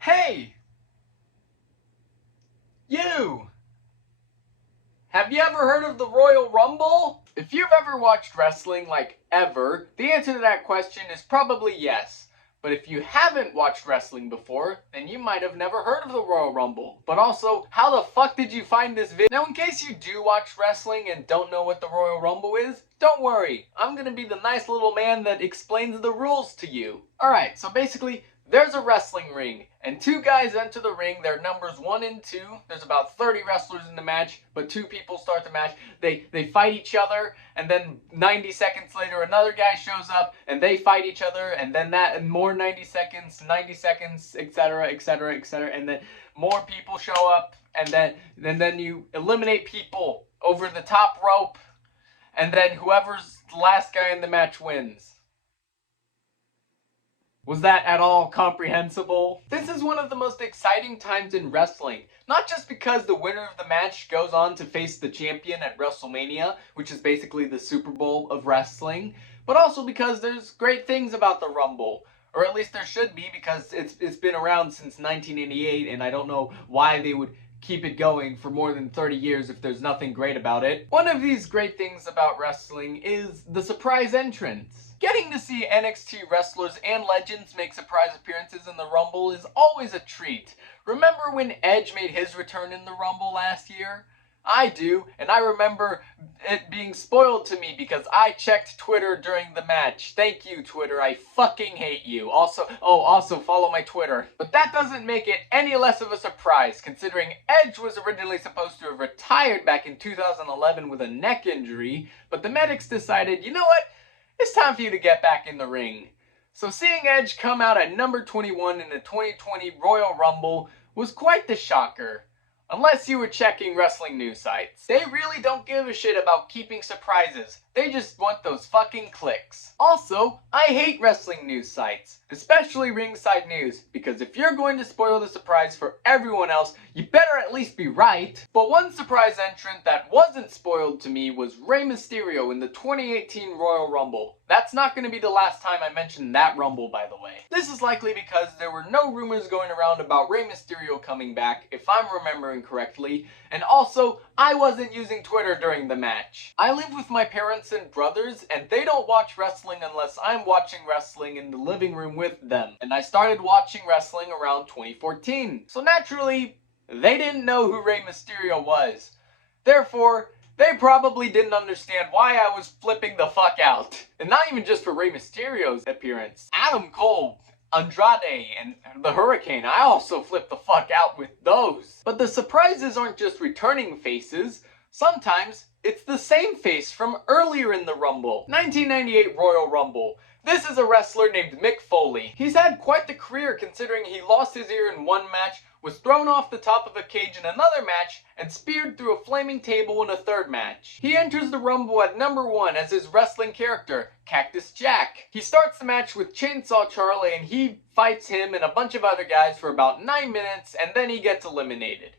Hey! You! Have you ever heard of the Royal Rumble? If you've ever watched wrestling, like ever, the answer to that question is probably yes. But if you haven't watched wrestling before, then you might have never heard of the Royal Rumble. But also, how the fuck did you find this video? Now, in case you do watch wrestling and don't know what the Royal Rumble is, don't worry. I'm gonna be the nice little man that explains the rules to you. Alright, so basically, there's a wrestling ring, and two guys enter the ring. They're numbers 1 and 2. There's about 30 wrestlers in the match, but 2 people start the match. They fight each other, and then 90 seconds later, another guy shows up, and they fight each other, and then that, and more 90 seconds, etc., etc., etc., and then more people show up, and then you eliminate people over the top rope, and then whoever's the last guy in the match wins. Was that at all comprehensible? This is one of the most exciting times in wrestling. Not just because the winner of the match goes on to face the champion at WrestleMania, which is basically the Super Bowl of wrestling, but also because there's great things about the Rumble. Or at least there should be, because it's been around since 1988, and I don't know why they would keep it going for more than 30 years if there's nothing great about it. One of these great things about wrestling is the surprise entrance. Getting to see NXT wrestlers and legends make surprise appearances in the Rumble is always a treat. Remember when Edge made his return in the Rumble last year? I do, and I remember it being spoiled to me because I checked Twitter during the match. Thank you, Twitter. I fucking hate you. Also follow my Twitter. But that doesn't make it any less of a surprise, considering Edge was originally supposed to have retired back in 2011 with a neck injury, but the medics decided, you know what? It's time for you to get back in the ring. So seeing Edge come out at number 21 in the 2020 Royal Rumble was quite the shocker. Unless you were checking wrestling news sites. They really don't give a shit about keeping surprises. They just want those fucking clicks. Also, I hate wrestling news sites, especially Ringside News, because if you're going to spoil the surprise for everyone else, you better at least be right. But one surprise entrant that wasn't spoiled to me was Rey Mysterio in the 2018 Royal Rumble. That's not going to be the last time I mention that Rumble, by the way. This is likely because there were no rumors going around about Rey Mysterio coming back, if I'm remembering correctly, and also, I wasn't using Twitter during the match. I live with my parents and brothers, and they don't watch wrestling unless I'm watching wrestling in the living room with them. And I started watching wrestling around 2014. So naturally, they didn't know who Rey Mysterio was. Therefore, they probably didn't understand why I was flipping the fuck out. And not even just for Rey Mysterio's appearance. Adam Cole, Andrade, and the Hurricane, I also flipped the fuck out with those. But the surprises aren't just returning faces. Sometimes it's the same face from earlier in the Rumble. 1998 Royal Rumble. This is a wrestler named Mick Foley. He's had quite the career considering he lost his ear in one match, was thrown off the top of a cage in another match, and speared through a flaming table in a third match. He enters the Rumble at number 1 as his wrestling character, Cactus Jack. He starts the match with Chainsaw Charlie, and he fights him and a bunch of other guys for about 9 minutes, and then he gets eliminated.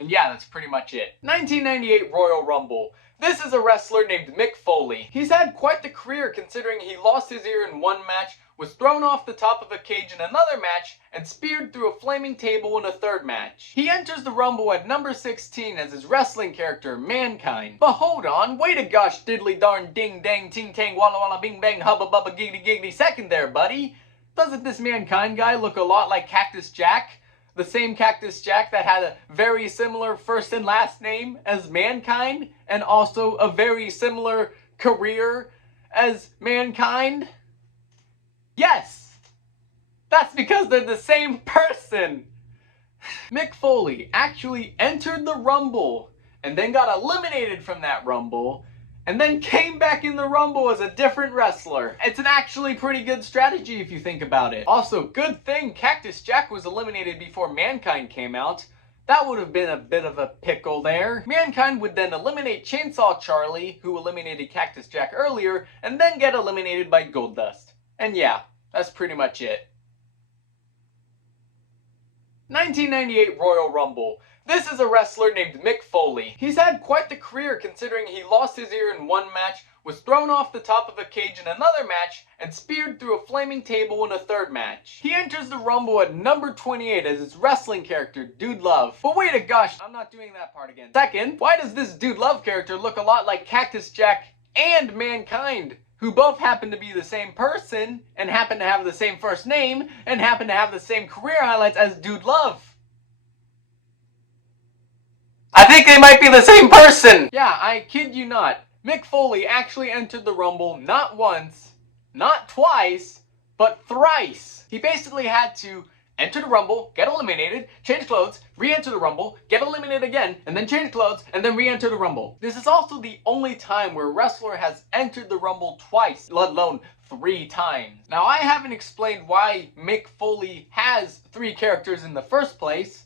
And yeah, that's pretty much it. 1998 Royal Rumble. This is a wrestler named Mick Foley. He's had quite the career considering he lost his ear in one match, was thrown off the top of a cage in another match, and speared through a flaming table in a third match. He enters the Rumble at number 16 as his wrestling character, Mankind. But hold on, wait a gosh diddly darn ding dang ting tang walla walla bing bang hubba bubba giggity giggity second there, buddy. Doesn't this Mankind guy look a lot like Cactus Jack? The same Cactus Jack that had a very similar first and last name as Mankind, and also a very similar career as Mankind? Yes! That's because they're the same person! Mick Foley actually entered the Rumble, and then got eliminated from that Rumble, and then came back in the Rumble as a different wrestler. It's an actually pretty good strategy if you think about it. Also, good thing Cactus Jack was eliminated before Mankind came out. That would have been a bit of a pickle there. Mankind would then eliminate Chainsaw Charlie, who eliminated Cactus Jack earlier, and then get eliminated by Goldust. And yeah, that's pretty much it. 1998 Royal Rumble. This is a wrestler named Mick Foley. He's had quite the career considering he lost his ear in one match, was thrown off the top of a cage in another match, and speared through a flaming table in a third match. He enters the Rumble at number 28 as his wrestling character, Dude Love. But wait a gosh, I'm not doing that part again. Second, why does this Dude Love character look a lot like Cactus Jack and Mankind, who both happen to be the same person, and happen to have the same first name, and happen to have the same career highlights as Dude Love? I think they might be the same person! Yeah, I kid you not. Mick Foley actually entered the Rumble not once, not twice, but thrice. He basically had to enter the Rumble, get eliminated, change clothes, re-enter the Rumble, get eliminated again, and then change clothes, and then re-enter the Rumble. This is also the only time where a wrestler has entered the Rumble twice, let alone 3 times. Now, I haven't explained why Mick Foley has 3 characters in the first place,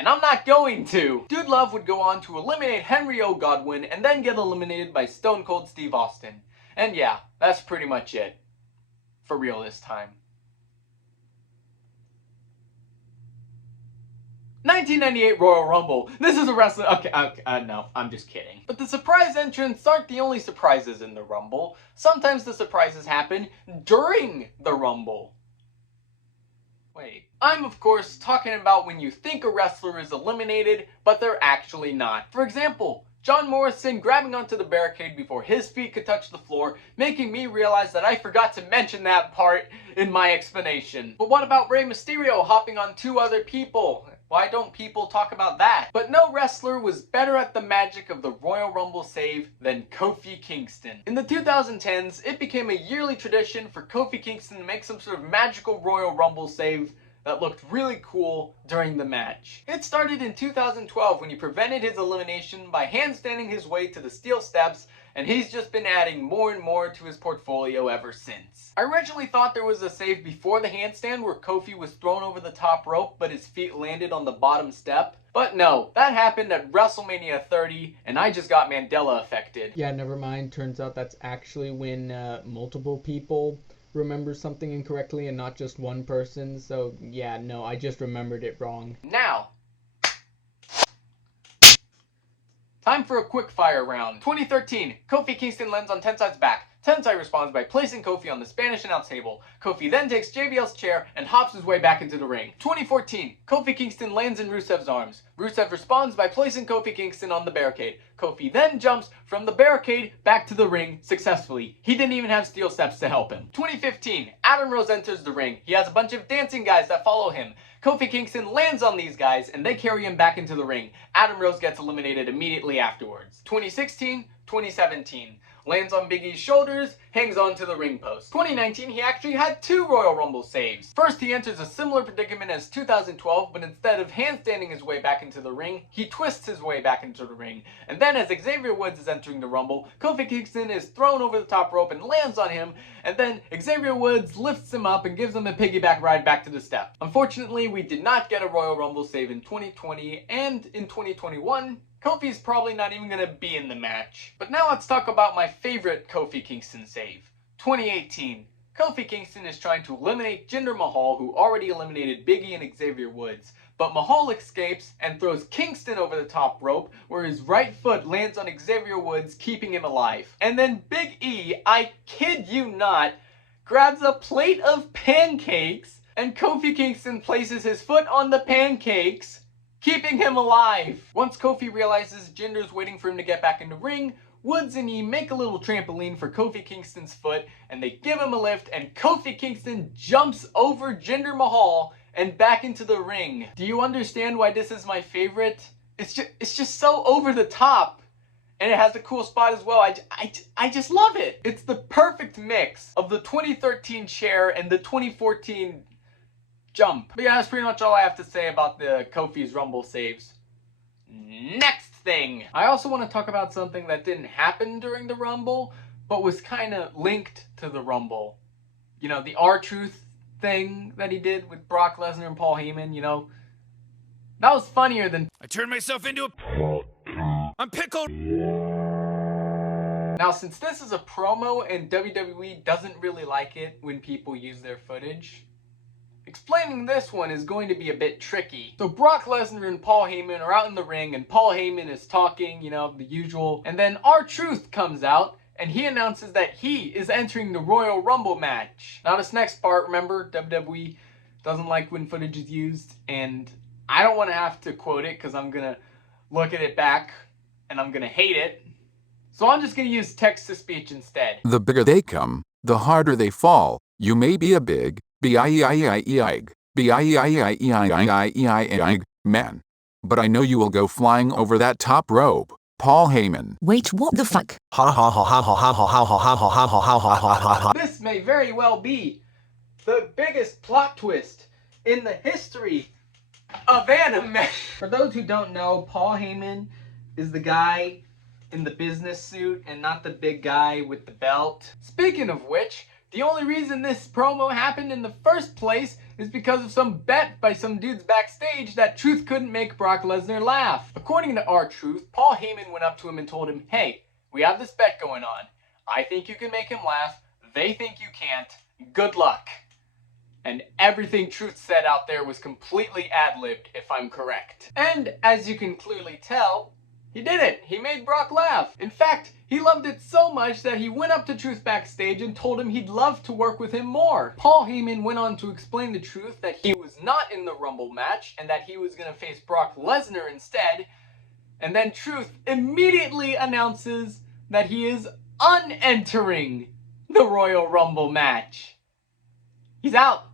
and I'm not going to. Dude Love would go on to eliminate Henry O. Godwin and then get eliminated by Stone Cold Steve Austin. And yeah, that's pretty much it. For real this time. 1998 Royal Rumble. This is a wrestler. Okay, no, I'm just kidding. But the surprise entrants aren't the only surprises in the Rumble. Sometimes the surprises happen during the Rumble. Wait. I'm, of course, talking about when you think a wrestler is eliminated, but they're actually not. For example, John Morrison grabbing onto the barricade before his feet could touch the floor, making me realize that I forgot to mention that part in my explanation. But what about Rey Mysterio hopping on 2 other people? Why don't people talk about that? But no wrestler was better at the magic of the Royal Rumble save than Kofi Kingston. In the 2010s, it became a yearly tradition for Kofi Kingston to make some sort of magical Royal Rumble save that looked really cool during the match. It started in 2012 when he prevented his elimination by handstanding his way to the steel steps, and he's just been adding more and more to his portfolio ever since. I originally thought there was a save before the handstand where Kofi was thrown over the top rope but his feet landed on the bottom step. But no, that happened at WrestleMania 30 and I just got Mandela affected. Yeah, never mind. Turns out that's actually when multiple people remember something incorrectly and not just one person. So yeah, no, I just remembered it wrong. Now, time for a quick fire round. 2013, Kofi Kingston lands on Tensai's back. Tensai responds by placing Kofi on the Spanish announce table. Kofi then takes JBL's chair and hops his way back into the ring. 2014, Kofi Kingston lands in Rusev's arms. Rusev responds by placing Kofi Kingston on the barricade. Kofi then jumps from the barricade back to the ring successfully. He didn't even have steel steps to help him. 2015, Adam Rose enters the ring. He has a bunch of dancing guys that follow him. Kofi Kingston lands on these guys and they carry him back into the ring. Adam Rose gets eliminated immediately afterwards. 2016, 2017. Lands on Big E's shoulders, hangs on to the ring post. 2019, he actually had 2 Royal Rumble saves. First, he enters a similar predicament as 2012, but instead of handstanding his way back into the ring, he twists his way back into the ring. And then as Xavier Woods is entering the Rumble, Kofi Kingston is thrown over the top rope and lands on him, and then Xavier Woods lifts him up and gives him a piggyback ride back to the steps. Unfortunately, we did not get a Royal Rumble save in 2020, and in 2021, Kofi's probably not even going to be in the match. But now let's talk about my favorite Kofi Kingston save. 2018. Kofi Kingston is trying to eliminate Jinder Mahal, who already eliminated Big E and Xavier Woods. But Mahal escapes and throws Kingston over the top rope, where his right foot lands on Xavier Woods, keeping him alive. And then Big E, I kid you not, grabs a plate of pancakes, and Kofi Kingston places his foot on the pancakes, keeping him alive. Once Kofi realizes Jinder's waiting for him to get back in the ring, Woods and E make a little trampoline for Kofi Kingston's foot, and they give him a lift, and Kofi Kingston jumps over Jinder Mahal and back into the ring. Do you understand why this is my favorite? It's just so over the top, and it has a cool spot as well. I just love it. It's the perfect mix of the 2013 chair and the 2014 jump. But yeah, that's pretty much all I have to say about the Kofi's Rumble saves. Next thing! I also want to talk about something that didn't happen during the Rumble, but was kind of linked to the Rumble. You know, the R-Truth thing that he did with Brock Lesnar and Paul Heyman, you know. That was funnier than I turned myself into a... I'm pickled! Now, since this is a promo and WWE doesn't really like it when people use their footage, Explaining this one is going to be a bit tricky. So Brock Lesnar and Paul Heyman are out in the ring, and Paul Heyman is talking, you know, the usual. And then R-Truth comes out, and he announces that he is entering the Royal Rumble match. Now this next part, remember, WWE doesn't like when footage is used, and I don't want to have to quote it because I'm going to look at it back, and I'm going to hate it. So I'm just going to use text-to-speech instead. The bigger they come, the harder they fall. You may be a big man, but I know you will go flying over that top rope. Paul Heyman. Wait, what the fuck? This may very well be the biggest plot twist in the history of anime. For those who don't know, Paul Heyman is the guy in the business suit and not the big guy with the belt. Speaking of which, the only reason this promo happened in the first place is because of some bet by some dudes backstage that Truth couldn't make Brock Lesnar laugh. According to R-Truth, Paul Heyman went up to him and told him, hey, we have this bet going on. I think you can make him laugh. They think you can't. Good luck. And everything Truth said out there was completely ad-libbed, if I'm correct. And as you can clearly tell, he did it. He made Brock laugh. In fact, he loved it so much that he went up to Truth backstage and told him he'd love to work with him more. Paul Heyman went on to explain to Truth that he was not in the Rumble match and that he was going to face Brock Lesnar instead. And then Truth immediately announces that he is unentering the Royal Rumble match. He's out.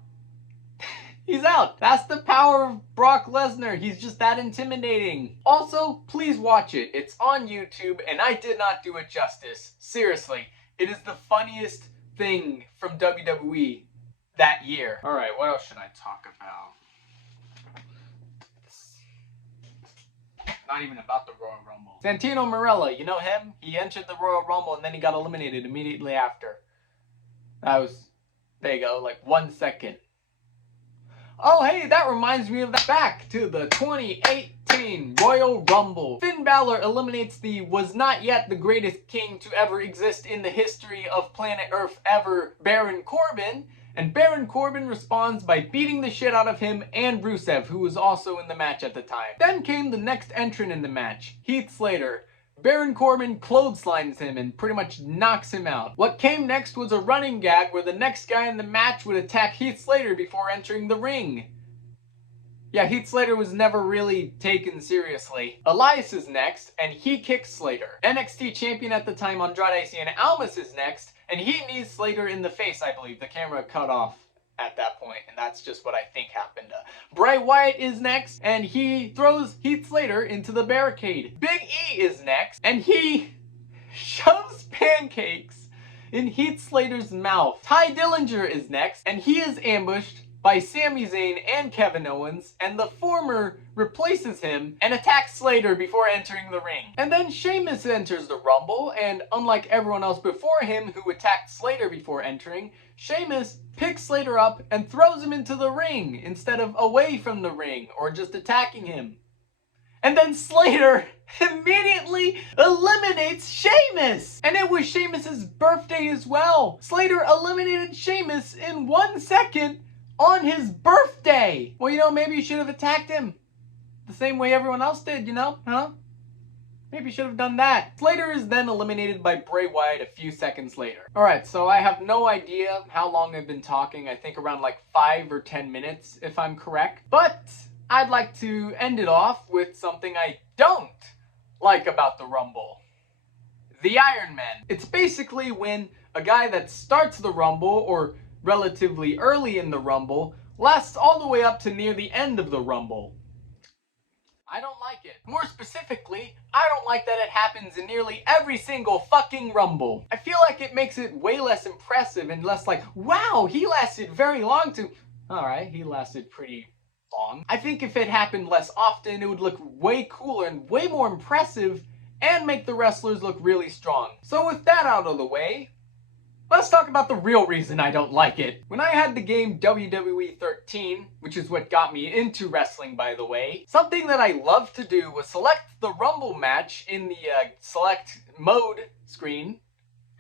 He's out. That's the power of Brock Lesnar. He's just that intimidating. Also, please watch it. It's on YouTube, and I did not do it justice. Seriously, it is the funniest thing from WWE that year. Alright, what else should I talk about? Not even about the Royal Rumble. Santino Marella, you know him? He entered the Royal Rumble, and then he got eliminated immediately after. That was, there you go, like 1 second. Oh, hey, that reminds me of that. Back to the 2018 Royal Rumble. Finn Balor eliminates the was not yet the greatest king to ever exist in the history of planet Earth ever, Baron Corbin. And Baron Corbin responds by beating the shit out of him and Rusev, who was also in the match at the time. Then came the next entrant in the match, Heath Slater. Baron Corbin clotheslines him and pretty much knocks him out. What came next was a running gag where the next guy in the match would attack Heath Slater before entering the ring. Yeah, Heath Slater was never really taken seriously. Elias is next, and he kicks Slater. NXT champion at the time, Andrade Cien Almas is next, and he knees Slater in the face, I believe. The camera cut off at that point, and that's just what I think happened. Bray Wyatt is next, and he throws Heath Slater into the barricade. Big E is next, and he shoves pancakes in Heath Slater's mouth. Ty Dillinger is next, and he is ambushed by Sami Zayn and Kevin Owens, and the former replaces him and attacks Slater before entering the ring. And then Sheamus enters the Rumble, and unlike everyone else before him who attacked Slater before entering, Sheamus picks Slater up and throws him into the ring instead of away from the ring or just attacking him. And then Slater immediately eliminates Sheamus! And it was Sheamus' birthday as well. Slater eliminated Sheamus in 1 second on his birthday! Well, you know, maybe you should have attacked him the same way everyone else did, you know? Huh? Maybe you should have done that. Slater is then eliminated by Bray Wyatt a few seconds later. Alright, so I have no idea how long I've been talking. I think around like 5 or 10 minutes, if I'm correct. But I'd like to end it off with something I don't like about the Rumble. The Iron Man. It's basically when a guy that starts the Rumble, or relatively early in the Rumble, lasts all the way up to near the end of the Rumble. I don't like it. More specifically, I don't like that it happens in nearly every single fucking Rumble. I feel like it makes it way less impressive and less like, wow, he lasted very long to... Alright, he lasted pretty long. I think if it happened less often, it would look way cooler and way more impressive and make the wrestlers look really strong. So with that out of the way, let's talk about the real reason I don't like it. When I had the game WWE 13, which is what got me into wrestling, by the way, something that I loved to do was select the Rumble match in the select mode screen,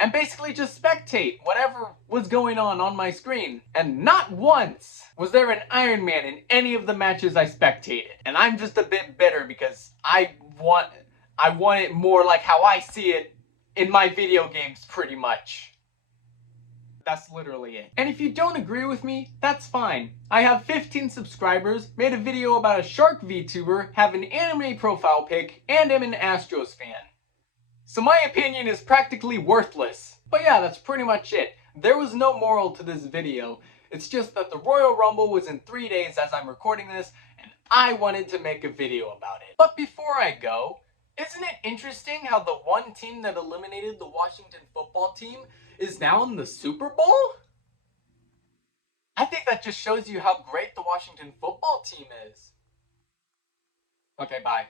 and basically just spectate whatever was going on my screen. And not once was there an Iron Man in any of the matches I spectated. And I'm just a bit bitter because I want it more like how I see it in my video games, pretty much. That's literally it. And if you don't agree with me, that's fine. I have 15 subscribers, made a video about a shark VTuber, have an anime profile pic, and am an Astros fan. So my opinion is practically worthless. But yeah, that's pretty much it. There was no moral to this video. It's just that the Royal Rumble was in 3 days as I'm recording this, and I wanted to make a video about it. But before I go, isn't it interesting how the one team that eliminated the Washington football team is now in the Super Bowl? I think that just shows you how great the Washington football team is. Okay, bye.